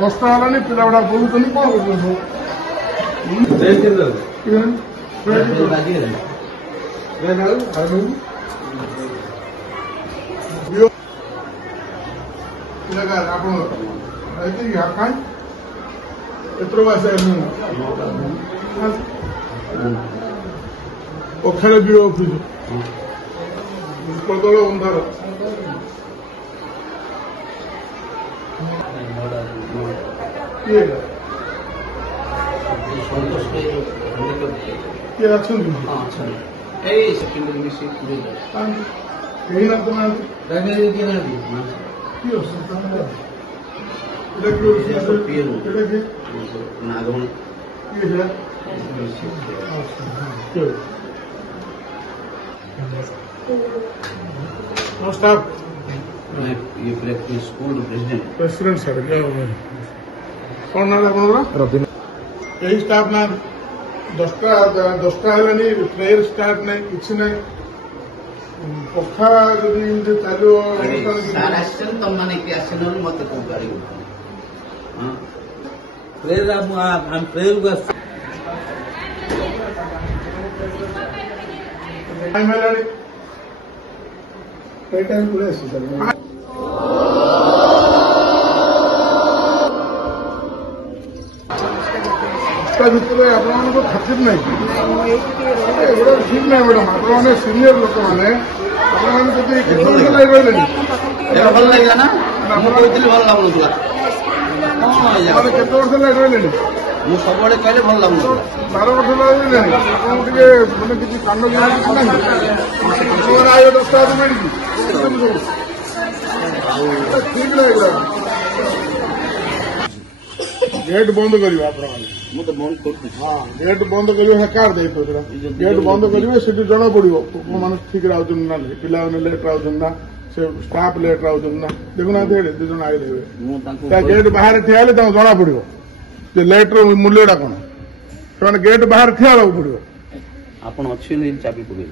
दसटा है पिला गुड़ा बोलूँ कौन खेल भी प्रदल अंधार किए स्टाफ स्कूल प्रेसिडेंट सर कौन ना यही स्टाफ ना दसटा है प्रेयर स्टार्ट नहीं किसी नहीं पखा जब चलो तुम मैंने मत प्रेयर टाइम पूरा भितर आप खातिर ना एगुड़ा ठीक ना मैडम आपने सीनियर लोक मैंने रही भल लगे ना भल लगुला केत वर्ष रही मुझे सब कहले भल लगुला 12 वर्ष लगे मैंने किसी कांड आयो 10 मिनट ठीक लगे गेट बंद कर हाँ गेट बंद कर कार देखा गेट बंद करेंगे से जना पड़ो मैंने ठीक ना पिला लेट ना से स्टाफ लेट ना देखुना दु जन आई गेट बाहर ठिया जना पड़ो लेट्र मूल्यटा कौन से गेट बाहर ठिया पड़ो आप चाबी पकड़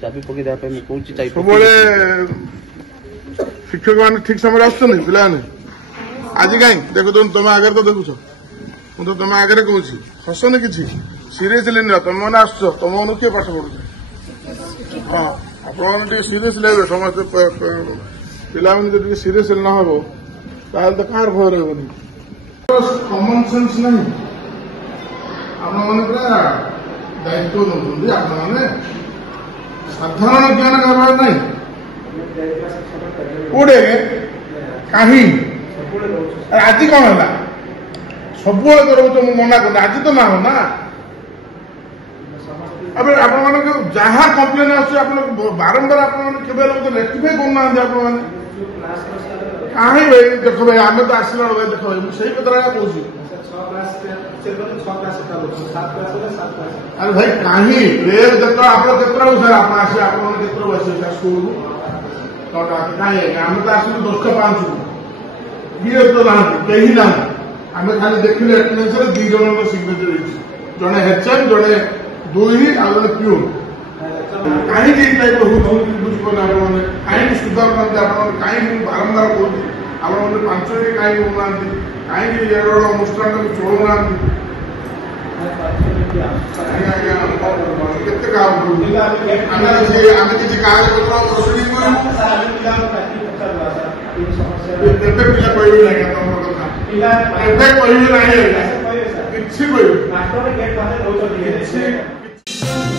चाबी पकड़ कौन सब शिक्षक मैंने ठीक समय आस पिला आज कहीं देख तुम आगे तो देखुच मुझे तुम आगे कौन हसन कि सीरियसली ना तुम मैंने आस तुम मन किए पाठ पढ़ु हाँ आप सीरीयस ले समस्त पिला सीरीयस ना हम ताल तो कार भय रही कमन सेन्स नहीं आप दायित्व दौरान आप साधारण ज्ञान करवार नहीं कोड़े कहीं आज कौन है सब रोच मुझे मना कर आज तो ना हो ना अब आप जहाँ कम्प्लेन आस बारंबार आप रेक्टिफाई करना कहीं भाई देख भाई आम तो आसला भाई देख भाई मुझे कथा कौन अरे भाई कहीं प्रेयर जब आप सर आप स्कूल कहीं आम तो आस 10टा 5 किए तो ना कहीं ना आम खाली देखिले अटेंडेंस 2 जन सिग्नेचर जड़े एचएम जड़े 2 आउ जड़े प्यून कहीं टाइप बुझे कहीं सुधार कहीं बारंबार कहूँ आप 5 कहीं होना कहीं अनुष्ठान चलुना केते काम आम किसी प्रोसीडिंग पिला कहबे ना कथा कि